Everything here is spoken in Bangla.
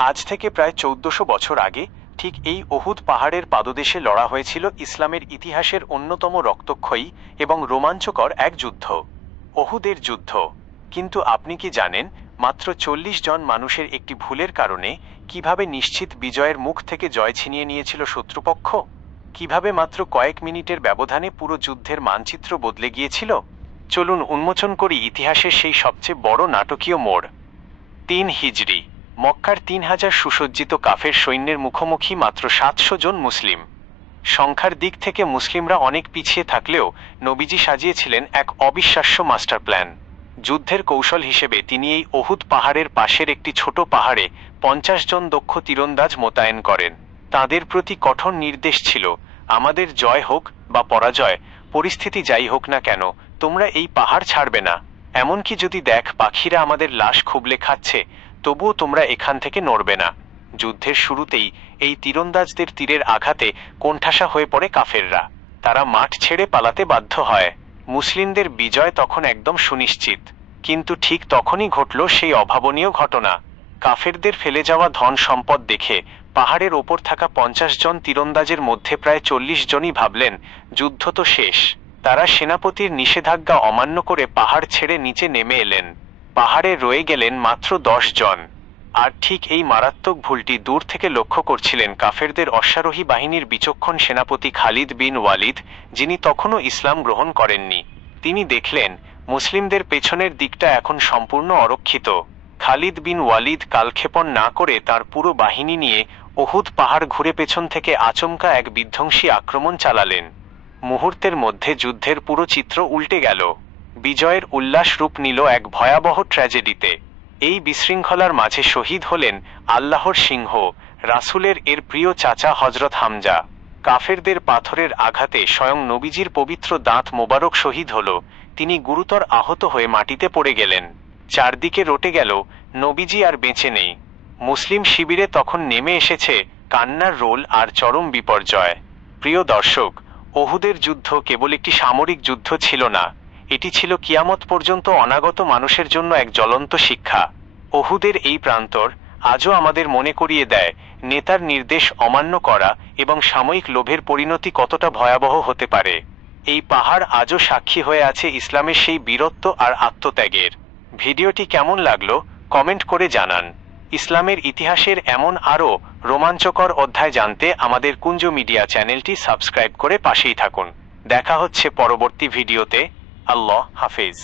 আজ থেকে প্রায় ১৪০০ বছর আগে ঠিক এই উহুদ পাহাড়ের পাদদেশে লড়া হয়েছিল ইসলামের ইতিহাসের অন্যতম রক্তক্ষয়ী এবং রোমাঞ্চকর এক যুদ্ধ, উহুদের যুদ্ধ। কিন্তু আপনি কি জানেন, মাত্র ৪০ জন মানুষের একটি ভুলের কারণে কিভাবে নিশ্চিত বিজয়ের মুখ থেকে জয় ছিনিয়ে নিয়েছিল শত্রুপক্ষ? কিভাবে মাত্র কয়েক মিনিটের ব্যবধানে পুরো যুদ্ধের মানচিত্র বদলে গিয়েছিল? চলুন উন্মোচন করি ইতিহাসের সেই সবচেয়ে বড় নাটকীয় মোড়। ৩ হিজরি, মক্কার ৩,০০০ সুসজ্জিত কাফের সৈন্যের মুখোমুখি মাত্র ৭০০ জন মুসলিম। সংখ্যার দিক থেকে মুসলিমরা অনেক পিছিয়ে থাকলেও নবীজি সাজিয়েছিলেন এক অবিশ্বাস্য মাস্টার প্ল্যান। যুদ্ধের কৌশল হিসেবে তিনি এই উহুদ পাহাড়ের পাশের একটি ছোট পাহাড়ে ৫০ জন দক্ষ তীরন্দাজ মোতায়েন করেন। তাদের প্রতি কঠোর নির্দেশ ছিল, আমাদের জয় হোক বা পরাজয়, পরিস্থিতি যাই হোক না কেন, তোমরা এই পাহাড় ছাড়বে না। এমনকি যদি দেখ পাখিরা আমাদের লাশ খুবলে খাচ্ছে, তবুও তোমরা এখান থেকে নড়বে না। যুদ্ধের শুরুতেই এই তীরন্দাজদের তীরের আঘাতে কোণঠাসা হয়ে পড়ে কাফেররা। তারা মাঠ ছেড়ে পালাতে বাধ্য হয়। মুসলিমদের বিজয় তখন একদম সুনিশ্চিত। কিন্তু ঠিক তখনই ঘটল সেই অভাবনীয় ঘটনা। কাফেরদের ফেলে যাওয়া ধন সম্পদ দেখে পাহাড়ের ওপর থাকা ৫০ জন তীরন্দাজের মধ্যে প্রায় ৪০ জনই ভাবলেন, যুদ্ধ তো শেষ। তারা সেনাপতির নিষেধাজ্ঞা অমান্য করে পাহাড় ছেড়ে নিচে নেমে এলেন। পাহাড়ে রয়ে গেলেন মাত্র ১০ জন। আর ঠিক এই মারাত্মক ভুলটি দূর থেকে লক্ষ্য করছিলেন কাফেরদের অশ্বারোহী বাহিনীর বিচক্ষণ সেনাপতি খালিদ বিন ওয়ালিদ, যিনি তখনও ইসলাম গ্রহণ করেননি। তিনি দেখলেন মুসলিমদের পেছনের দিকটা এখন সম্পূর্ণ অরক্ষিত। খালিদ বিন ওয়ালিদ কালক্ষেপণ না করে তার পুরো বাহিনী নিয়ে উহুদ পাহাড় ঘুরে পেছন থেকে আচমকা এক বিধ্বংসী আক্রমণ চালালেন। মুহূর্তের মধ্যে যুদ্ধের পুরো চিত্র উল্টে গেল। বিজয়ের উল্লাস রূপ নিল এক ভয়াবহ ট্র্যাজেডিতে। এই বিশৃঙ্খলার মাঝে শহীদ হলেন আল্লাহর সিংহ, রাসূলের এর প্রিয় চাচা হযরত হামজা। কাফেরদের পাথরের আঘাতে স্বয়ং নবীজির পবিত্র দাঁত মোবারক শহীদ হল। তিনি গুরুতর আহত হয়ে মাটিতে পড়ে গেলেন। চারদিকে রটে গেল, নবীজি আর বেঁচে নেই। মুসলিম শিবিরে তখন নেমে এসেছে কান্নার রোল আর চরম বিপর্যয়। প্রিয় দর্শক, উহুদের যুদ্ধ কেবল একটি সামরিক যুদ্ধ ছিল না, এটি ছিল কিয়ামত পর্যন্ত অনাগত মানুষের জন্য এক জ্বলন্ত শিক্ষা। উহুদের এই প্রান্তর আজও আমাদের মনে করিয়ে দেয়, নেতার নির্দেশ অমান্য করা এবং সাময়িক লোভের পরিণতি কতটা ভয়াবহ হতে পারে। এই পাহাড় আজও সাক্ষী হয়ে আছে ইসলামের সেই বীরত্ব আর আত্মত্যাগের। ভিডিওটি কেমন লাগলো কমেন্ট করে জানান। ইসলামের ইতিহাসের এমন আরও রোমাঞ্চকর অধ্যায় জানতে আমাদের কুঞ্জ মিডিয়া চ্যানেলটি সাবস্ক্রাইব করে পাশেই থাকুন। দেখা হচ্ছে পরবর্তী ভিডিওতে। আল্লাহ হাফেজ।